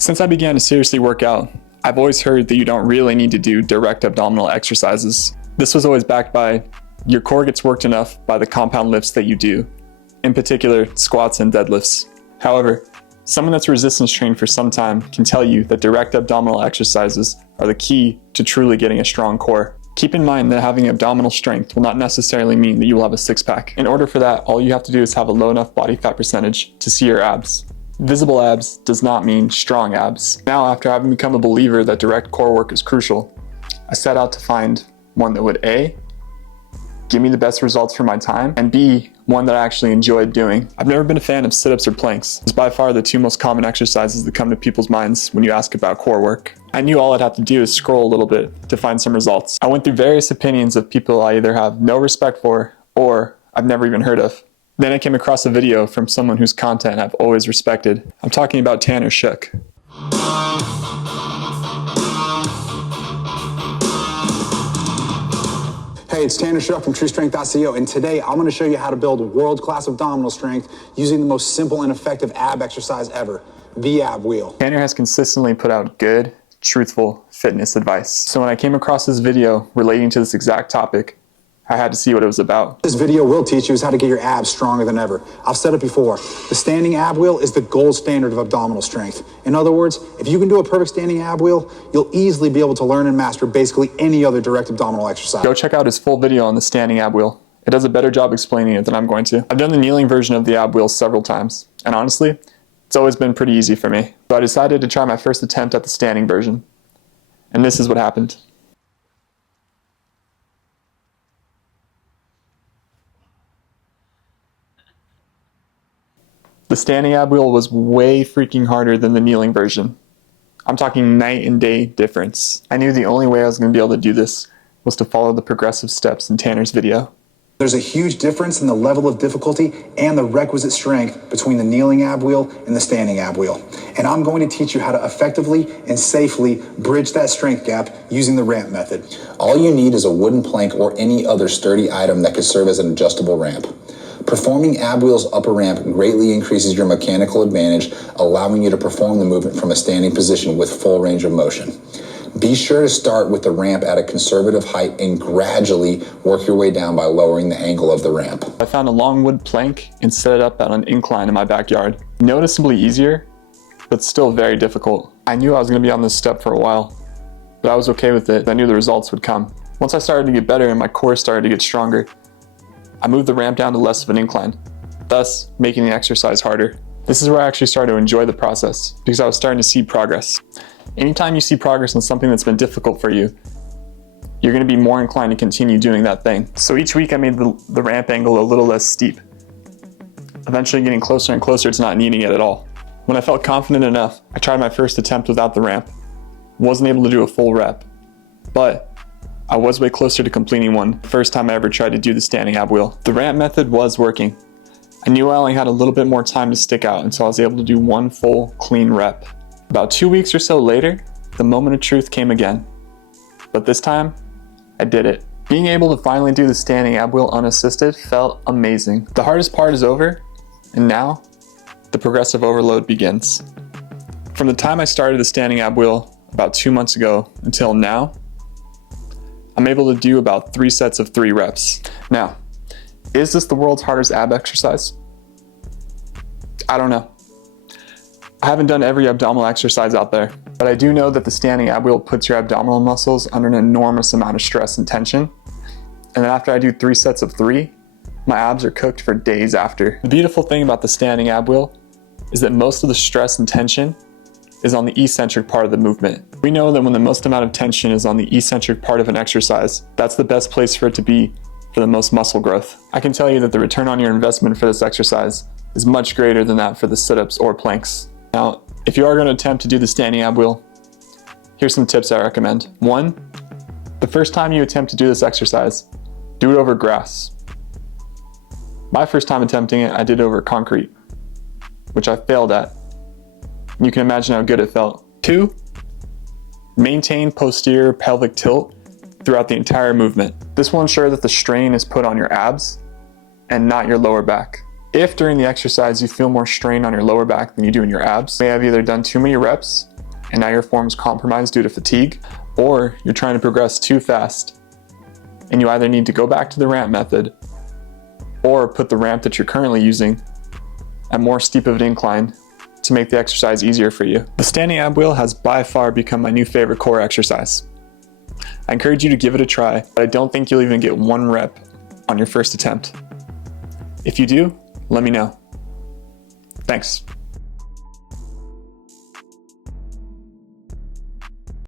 Since I began to seriously work out, I've always heard that you don't really need to do direct abdominal exercises. This was always backed by your core gets worked enough by the compound lifts that you do, in particular squats and deadlifts. However, someone that's resistance trained for some time can tell you that direct abdominal exercises are the key to truly getting a strong core. Keep in mind that having abdominal strength will not necessarily mean that you will have a six-pack. In order for that, all you have to do is have a low enough body fat percentage to see your abs. Visible abs does not mean strong abs. Now, after having become a believer that direct core work is crucial, I set out to find one that would A, give me the best results for my time, and B, one that I actually enjoyed doing. I've never been a fan of sit-ups or planks. It's by far the two most common exercises that come to people's minds when you ask about core work. I knew all I'd have to do is scroll a little bit to find some results. I went through various opinions of people I either have no respect for or I've never even heard of. Then I came across a video from someone whose content I've always respected. I'm talking about Tanner Shook. Hey, it's Tanner Shook from TrueStrength.co, and today I'm going to show you how to build world-class abdominal strength using the most simple and effective ab exercise ever, the ab wheel. Tanner has consistently put out good, truthful fitness advice. So when I came across this video relating to this exact topic, I had to see what it was about. This video will teach you is how to get your abs stronger than ever. I've said it before. The standing ab wheel is the gold standard of abdominal strength. In other words, if you can do a perfect standing ab wheel, you'll easily be able to learn and master basically any other direct abdominal exercise. Go check out his full video on the standing ab wheel. It does a better job explaining it than I'm going to. I've done the kneeling version of the ab wheel several times, and honestly, it's always been pretty easy for me. So I decided to try my first attempt at the standing version. And this is what happened. The standing ab wheel was way freaking harder than the kneeling version. I'm talking night and day difference. I knew the only way I was going to be able to do this was to follow the progressive steps in Tanner's video. There's a huge difference in the level of difficulty and the requisite strength between the kneeling ab wheel and the standing ab wheel. And I'm going to teach you how to effectively and safely bridge that strength gap using the ramp method. All you need is a wooden plank or any other sturdy item that could serve as an adjustable ramp. Performing ab wheels up a ramp greatly increases your mechanical advantage, allowing you to perform the movement from a standing position with full range of motion. Be sure to start with the ramp at a conservative height and gradually work your way down by lowering the angle of the ramp. I found a long wood plank and set it up at an incline in my backyard. Noticeably easier, but still very difficult. I knew I was going to be on this step for a while, but I was okay with it. I knew the results would come. Once I started to get better and my core started to get stronger, I moved the ramp down to less of an incline, thus making the exercise harder. This is where I actually started to enjoy the process because I was starting to see progress. Anytime you see progress on something that's been difficult for you, you're going to be more inclined to continue doing that thing. So each week I made the ramp angle a little less steep, eventually getting closer and closer to not needing it at all. When I felt confident enough, I tried my first attempt without the ramp. Wasn't able to do a full rep, but I was way closer to completing one the first time I ever tried to do the standing ab wheel. The ramp method was working. I knew I only had a little bit more time to stick out until I was able to do one full, clean rep. About 2 weeks or so later, the moment of truth came again. But this time, I did it. Being able to finally do the standing ab wheel unassisted felt amazing. The hardest part is over, and now, the progressive overload begins. From the time I started the standing ab wheel about 2 months ago until now, I'm able to do about 3 sets of 3 reps. Now, is this the world's hardest ab exercise? I don't know. I haven't done every abdominal exercise out there, but I do know that the standing ab wheel puts your abdominal muscles under an enormous amount of stress and tension. And then after I do 3 sets of 3, my abs are cooked for days after. The beautiful thing about the standing ab wheel is that most of the stress and tension is on the eccentric part of the movement. We know that when the most amount of tension is on the eccentric part of an exercise, that's the best place for it to be for the most muscle growth. I can tell you that the return on your investment for this exercise is much greater than that for the sit-ups or planks. Now, if you are going to attempt to do the standing ab wheel, here's some tips I recommend. 1, the first time you attempt to do this exercise, do it over grass. My first time attempting it, I did it over concrete, which I failed at. You can imagine how good it felt. 2, maintain posterior pelvic tilt throughout the entire movement. This will ensure that the strain is put on your abs and not your lower back. If during the exercise you feel more strain on your lower back than you do in your abs, you may have either done too many reps and now your form's compromised due to fatigue, or you're trying to progress too fast and you either need to go back to the ramp method or put the ramp that you're currently using at more steep of an incline to make the exercise easier for you. The standing ab wheel has by far become my new favorite core exercise. I encourage you to give it a try, but I don't think you'll even get 1 rep on your first attempt. If you do, let me know. Thanks.